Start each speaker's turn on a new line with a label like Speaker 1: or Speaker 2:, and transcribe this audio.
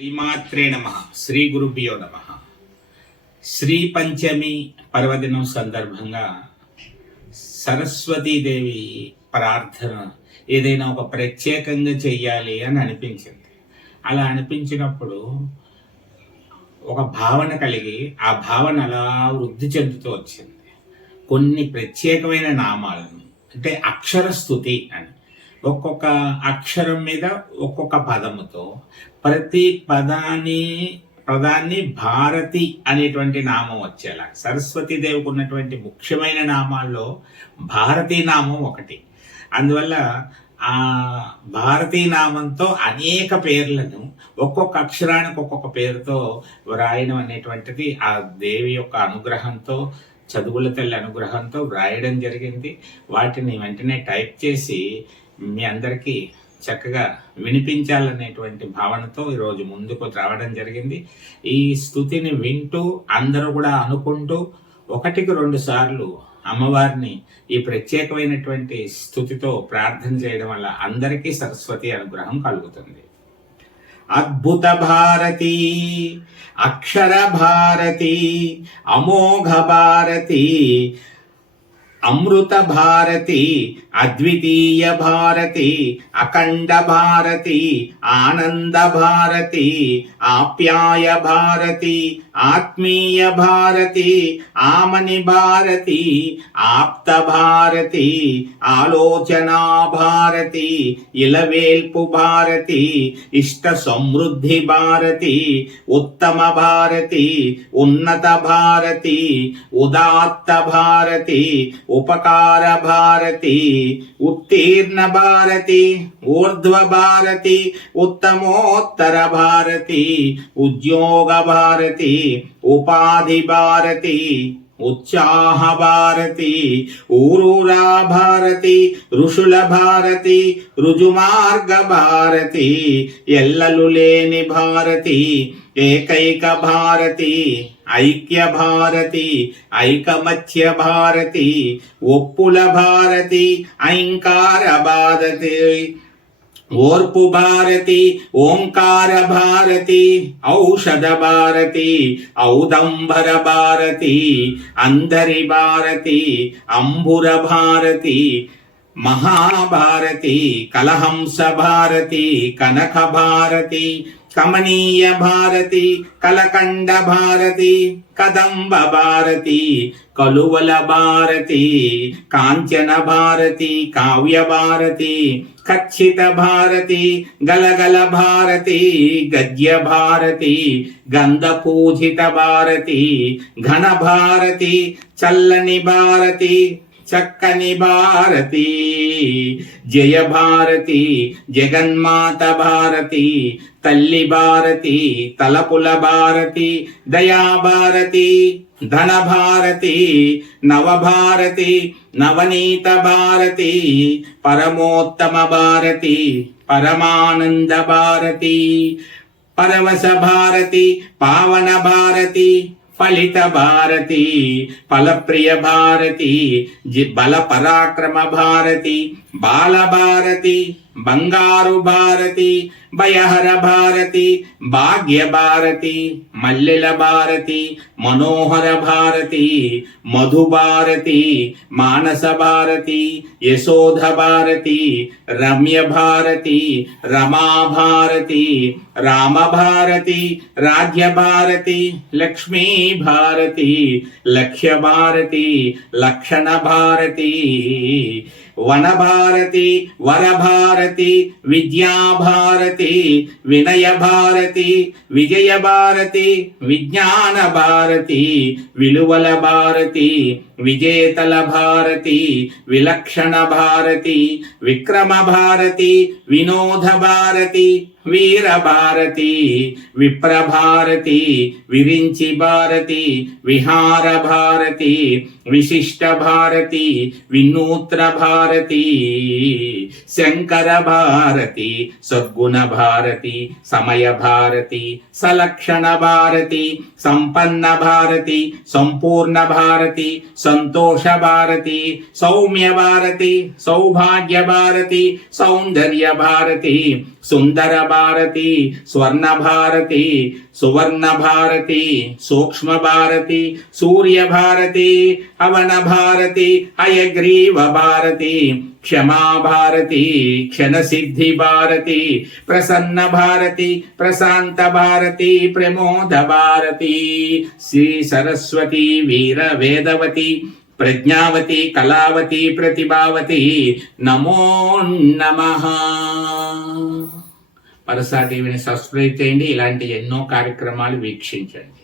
Speaker 1: శ్రీమాత్రే నమ. శ్రీ గురుభ్యో నమ. శ్రీ పంచమి పర్వదినం సందర్భంగా సరస్వతీదేవి ప్రార్థన ఏదైనా ఒక ప్రత్యేకంగా చెయ్యాలి అని అనిపించింది. అలా అనిపించినప్పుడు ఒక భావన కలిగి ఆ భావన అలా వృద్ధి చెందుతూ వచ్చింది. కొన్ని ప్రత్యేకమైన నామాలను అంటే అక్షర స్థుతి అని ఒక్కొక్క అక్షరం మీద ఒక్కొక్క పదముతో ప్రతి పదాన్ని పదాన్ని భారతి అనేటువంటి నామం వచ్చేలా. సరస్వతి దేవికి ఉన్నటువంటి ముఖ్యమైన నామాల్లో భారతీ నామం ఒకటి. అందువల్ల ఆ భారతీ నామంతో అనేక పేర్లను ఒక్కొక్క అక్షరానికి ఒక్కొక్క పేరుతో వ్రాయడం అనేటువంటిది ఆ దేవి యొక్క అనుగ్రహంతో చదువుల తల్లి అనుగ్రహంతో వ్రాయడం జరిగింది. వాటిని వెంటనే టైప్ చేసి మీ అందరికీ చక్కగా వినిపించాలనేటువంటి భావనతో ఈరోజు ముందుకు రావడం జరిగింది. ఈ స్థుతిని వింటూ అందరూ కూడా అనుకుంటూ ఒకటికి రెండు సార్లు అమ్మవారిని ఈ ప్రత్యేకమైనటువంటి స్థుతితో ప్రార్థన చేయడం వల్ల అందరికీ సరస్వతి అనుగ్రహం కలుగుతుంది. అద్భుత భారతి అక్షర భారతి అమోఘ భారతి అమృత భారతి అద్వితీయ భారతి అఖండ భారతి ఆనంద భారతి ఆప్యాయ భారతి ఆత్మీయ భారతి ఆమని భారతి ఆప్త భారతి ఆలోచనా భారతి ఇలవేల్పు భారతి ఇష్ట సమృద్ధి భారతి ఉత్తమ భారతి ఉన్నత భారతి ఉదాత్త భారతి ఉపకార భారతి ఉత్తీర్ణ భారతి ఊర్ధ్వ భారతి ఉత్తమోత్తర భారతి ఉద్యోగ భారతి ఉపాధి భారతి ఉత్సాహ భారతి ఊరూరా భారతి ఋషుల భారతి రుజుమార్గ భారతి ఎల్లలు లేని భారతి ఏకైక భారతి ఐక్య భారతి ఐకమత్య భారతి ఒప్పుల భారతి ఐంకార భారతి ఓర్పు భారతి ఓంకార భారతి ఔషధ భారతి ఔదంబర భారతి అందరి భారతి అంబుర భారతి మహాభారతి కలహంస భారతి కనక భారతి కమనీయ భారతి కలకండ భారతి కదంబ భారతి కలువల భారతి కాంచన భారతి కావ్య భారతి ఖచ్చిత భారతి గలగల భారతి గద్య భారతి గంధపూజిత భారతి ఘన భారతి చల్లని భారతి చక్కని భారతి జయ భారతి జగన్మాత భారతి తల్లి భారతి తలపుల భారతి దయా భారతి ధన భారతి నవ భారతి నవనీత భారతి పరమోత్తమ భారతి పరమానంద భారతి పరవశ భారతి పావన భారతి ఫలిత భారతి ఫలప్రియ భారతి బల పరాక్రమ భారతి. బాల భారతి బంగారు భారతి భయహర భారతి భాగ్య భారతి మల్లెల భారతి మనోహర భారతి మధు భారతి మానస భారతి యశోధ భారతి రమ్య భారతి రమా భారతి రామ భారతి రాజ్య భారతి లక్ష్మీ భారతి లక్ష్య భారతి లక్షణ భారతి వనభారతి వరభారతి విద్యాభారతి వినయభారతి విద్యా భారతి వినయ భారతి విజయ భారతి విజ్ఞాన భారతి విలువల భారతి विजेतलभारती भारती विक्रमभारती भारती वीरभारती, विप्रभारती विरिञ्चिभारती विहारभारती, विशिष्टभारती, विनूत्रभारती शङ्करभारती सद्गुणभारती, समयभारती, सलक्षणभारती सम्पन्नभारती सम्पूर्णभारती संतोष भारती सौम्य भारती सौभाग्य भारती सौंदर्य भारती सुंदर भारती स्वर्ण भारती सुवर्ण भारती सूक्ष्म भारती सूर्य भारती हवन भारती अयग्रीव भारती क्षमा भारती क्षण सिद्धि भारती प्रसन्न भारती प्रशांत भारती प्रमोद भारती श्री सरस्वती वीर वेदवती प्रज्ञावती, कलावती, प्रतिभावती, नमो नमः। పరసా టీవీని సబ్స్క్రైబ్ చేయండి. ఇలాంటి ఎన్నో కార్యక్రమాలు వీక్షించండి.